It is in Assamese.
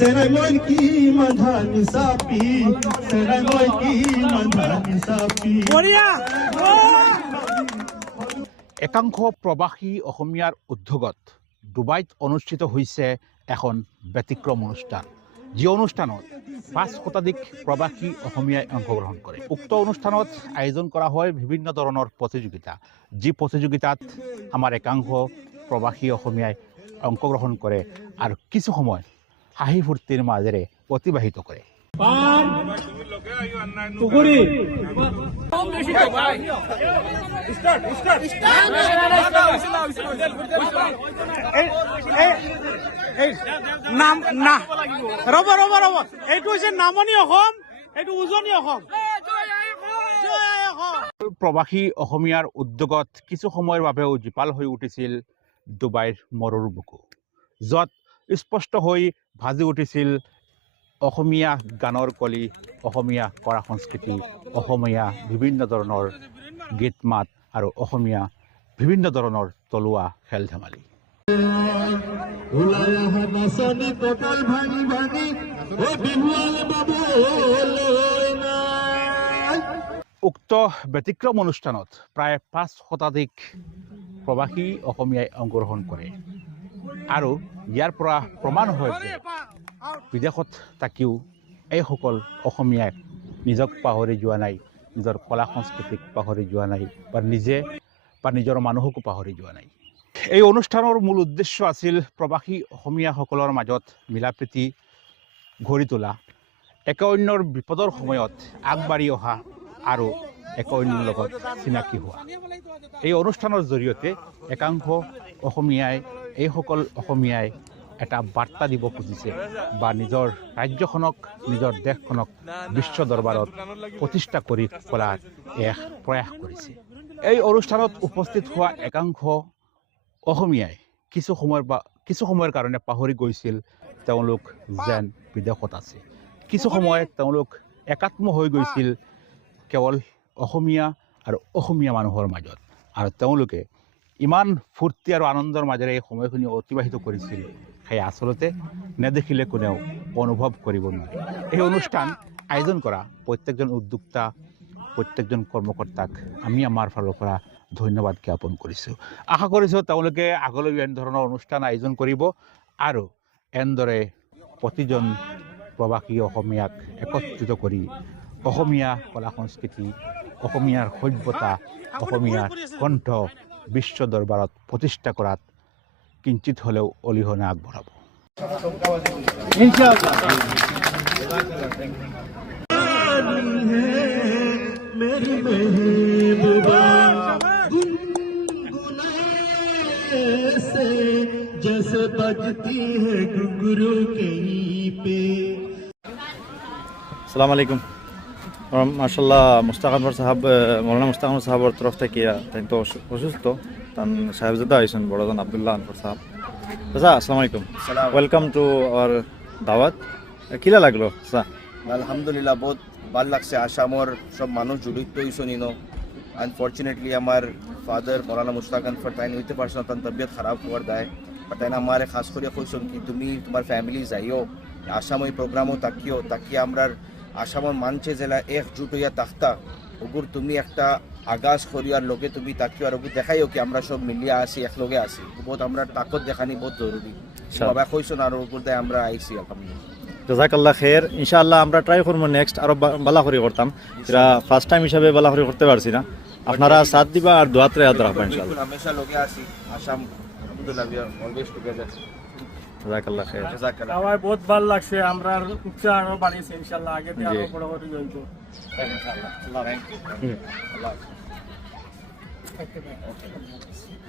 Serangoy ki mandhani sapi, serangoy ki mandhani sapi. একাংশ প্ৰবাসী অসমীয়াৰ উদ্যোগত ডুবাইত অনুষ্ঠিত হৈছে এখন ব্যতিক্ৰম অনুষ্ঠান, যি অনুষ্ঠানত 5 শতাধিক প্ৰবাসী অসমীয়াই অংশগ্ৰহণ কৰে। উক্ত অনুষ্ঠানত আয়োজন কৰা হয় বিভিন্ন ধৰণৰ প্ৰতিযোগিতা, যি প্ৰতিযোগিতাত আমাৰ একাংশ প্ৰবাসী অসমীয়াই অংশগ্ৰহণ কৰে আৰু কিছু সময় হাঁহি ফূৰ্তিৰ মাজেৰে অতিবাহিত কৰে। নামনি অসম, এইটো উজনি অসম। প্ৰবাসী অসমীয়াৰ উদ্যোগত কিছু সময়ৰ বাবেও জীপাল হৈ উঠিছিল ডুবাইৰ মৰুৰ বুকু, য'ত স্পষ্ট হৈ ভাজি উঠিছিল অসমীয়া গানৰ কলি, অসমীয়া কৰা সংস্কৃতি, অসমীয়া বিভিন্ন ধৰণৰ গীত মাত আৰু অসমীয়া বিভিন্ন ধৰণৰ তলুৱা খেল ধেমালি। উক্ত ব্যতিক্ৰম অনুষ্ঠানত প্ৰায় 5 শতাধিক প্ৰবাসী অসমীয়াই অংশগ্ৰহণ কৰে আৰু ইয়াৰ পৰা প্ৰমাণ হয় যে বিদেশত থাকিও এইসকল অসমীয়াই নিজক পাহৰি যোৱা নাই, নিজৰ কলা সংস্কৃতিক পাহৰি যোৱা নাই বা নিজে বা নিজৰ মানুহকো পাহৰি যোৱা নাই। এই অনুষ্ঠানৰ মূল উদ্দেশ্য আছিল প্ৰবাসী অসমীয়াসকলৰ মাজত মিলা প্ৰীতি গঢ়ি তোলা, একে অন্যৰ বিপদৰ সময়ত আগবাঢ়ি অহা আৰু একে অন্যৰ লগত চিনাকি হোৱা। এই অনুষ্ঠানৰ জৰিয়তে একাংশ অসমীয়াই এইসকল অসমীয়াই এটা বাৰ্তা দিব খুজিছে বা নিজৰ ৰাজ্যখনক, নিজৰ দেশখনক বিশ্ব দৰবাৰত প্ৰতিষ্ঠা কৰি তোলাৰ এক প্ৰয়াস কৰিছে। এই অনুষ্ঠানত উপস্থিত হোৱা একাংশ অসমীয়াই কিছু সময়ৰ কাৰণে পাহৰি গৈছিল তেওঁলোক যেন বিদেশত আছে। কিছু সময় তেওঁলোক একাত্ম হৈ গৈছিল কেৱল অসমীয়া আৰু অসমীয়া মানুহৰ মাজত, আৰু তেওঁলোকে ইমান ফূৰ্তি আৰু আনন্দৰ মাজেৰে এই সময়খিনি অতিবাহিত কৰিছিল, সেয়া আচলতে নেদেখিলে কোনেও অনুভৱ কৰিব নোৱাৰে। এই অনুষ্ঠান আয়োজন কৰা প্ৰত্যেকজন উদ্যোক্তা, প্ৰত্যেকজন কৰ্মকৰ্তাক আমি আমাৰ ফালৰ পৰা ধন্যবাদ জ্ঞাপন কৰিছোঁ। আশা কৰিছোঁ তেওঁলোকে আগলৈ এনেধৰণৰ অনুষ্ঠান আয়োজন কৰিব আৰু এনেদৰে প্ৰতিজন প্ৰবাসী অসমীয়াক একত্ৰিত কৰি অসমীয়া কলা সংস্কৃতি, অসমীয়াৰ সভ্যতা, অসমীয়াৰ কণ্ঠ বিশ্ব দৰবাৰত প্ৰতিষ্ঠা কৰাত কিঞ্চিত হ'লেও অৰিহণা আগবঢ়াব। जैसे बजती है घुंघरू कहीं पे। अस्सलाम वालेकुम। माशाल्लाह मुश्ताक अनवर साहब, मौलाना मुश्ताक अनवर साहबर तरफ থেকে তাই তো অসুস্থ, তান সাহেবজাদা আইছেন বড়জন আব্দুল্লাহ আনফর সাহেব। চাচা আসসালামু আলাইকুম, ওয়েলকাম টু আওয়ার দাওয়াত। কিলা লাগলো চাচা? আলহামদুলিল্লাহ বহুত ভাল লাগছে। আসামর সব মানুষ জড়িত হয়েছেন। আনফর্চুনেটলি আমার ফাদার মৌলানা মুশতাক আনফর তাই হইতে পারছেন, তার তবিয়ত খারাপ হওয়ার দায়, তাই আমার খাস করে কইছেন কি তুমি তোমার ফ্যামিলি যাইও আসাম ওই প্রোগ্রামও তাকিয়ে আমরা আসামের মানছে জেলা একজুট হইয়া তাক্তা ওগুর তুমি একটা আগাজ করিয়ার লোকে তুমি তাকিও আর ওগুর দেখাইও কি আমরা সব মিলিয়া আসি, একলগে আসি। বহুত আমরা তাকত দেখানি বহুত জরুরি। বাবা কইছেন আর ওগুর দায় আমরা আইসি আলহামদুলিল্লাহ। জাজাকাল্লাহ খের। ইনশাআল্লাহ আমরা ট্রাই করবো নেক্সট আরো বালাখরি করতাম, যেটা ফার্স্ট টাইম হিসাবে বালাখরি করতে পারছি না। আপনারা সাথ দিবা আর দোয়াতে ইয়াদ রাখবেন ইনশাআল্লাহ। হামেশা লগে আসি আসাম, আলহামদুলিল্লাহ উই আর অলওয়েজ টুগেদার। জাজাকাল্লাহ খের। জাজাকাল্লাহ। আমার বহুত ভালো লাগছে, আমরা উৎসাহ আরো বাড়িয়েছে ইনশাআল্লাহ, আগে থেকে আরো বড় করে জয়েন করব ইনশাআল্লাহ। আল্লাহ রাখেন। আল্লাহ